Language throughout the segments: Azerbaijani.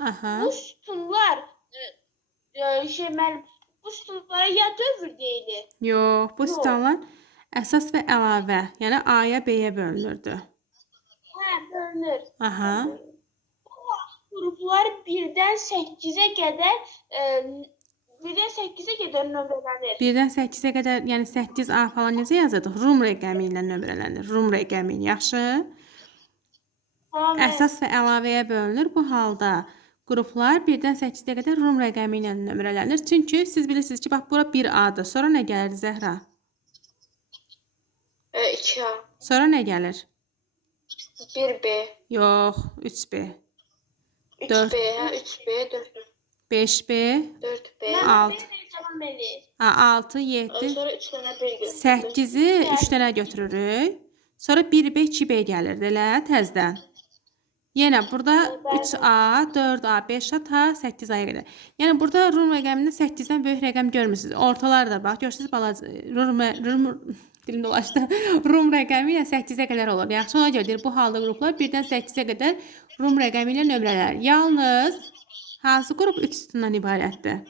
Aha. Bu sütunlar bu sütunlara ya dövr deyilir. Yox, bu Yox. sütunlar əsas və əlavə, yəni A-ya B-yə bölünürdü. Bölünür. Aha. Qruplar 1-dən 8-ə qədər nömrələnir. 1-dən 8-ə qədər, yəni 8A falan necə yazırdıq? Rum rəqəmi ilə nömrələnir. Rum rəqəmi, yaxşı? Tamam. Əsas və əlavəyə bölünür. Bu halda qruplar 1-dən 8-ə qədər Rum rəqəmi ilə nömrələnir. Çünki siz bilirsiniz ki, bax bura 1A-dır. Sonra nə gəlir Zəhra? 2A. Sonra nə gəlir? 1B. Yox, 3B. 3B, 3B, 4B. 5B, 4B. 6. 6, 7. Sonra 3 dənə 1 götürürük. 8-i 3 dənə götürürük. Sonra 1B, 2B gəlir, elə təzdən. Yenə burada 3A, 4A, 5A ta 8A-ya qədər. Yəni burada Rum rəqəmində 8-dən böyük rəqəm görmürsünüz. Ortalar da bax, görürsünüz balaca dilim dolaşdı. Rum rəqəmi ilə 8-ə qədər olur. Yaxşı, ona görə deyir, bu halda qruplar 1-dən 8-ə qədər Rum rəqəmi ilə nömrələnir. Yalnız hansı qrup 3 sütundan ibarətdir?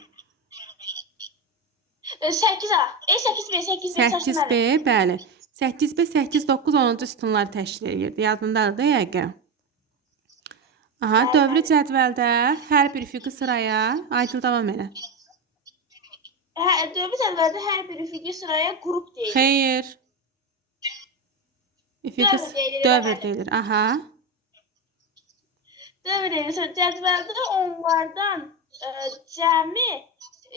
8A. 8B, 8B. 8B, bəli. 8B, 8, 9, 10-cu sütunları təşkil edirdi. Yadındadır da yəqin. Aha, dövrü cədvəldə hər bir üfüqi sıraya, Aydın davam elə. Dövrü cədvəldə hər bir üfüqi sıraya qrup deyilir. Xeyr. Üfüqi dövr deyilir. Aha. Dövr deyilir. Cədvəldə onlardan cəmi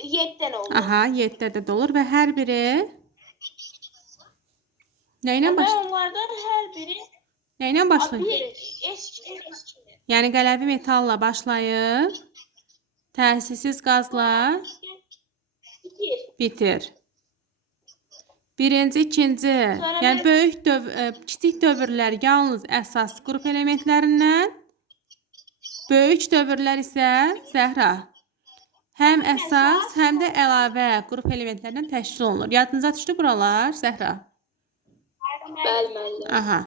7 dənə olur. Aha, 7 ədəd olur və hər biri nə ilə başlayır? Onlardan hər biri nə ilə başlayır? Yəni qələvi metalla başlayır, təsirsiz qazla bitir. Birinci, ikinci, yəni böyük kiçik dövrlər yalnız əsas qrup elementlərindən, böyük dövrlər isə Zəhra həm əsas, həm də əlavə qrup elementlərindən təşkil olunur. Yadınıza düşdü buralar Zəhra? Bəli, müəllim. Aha.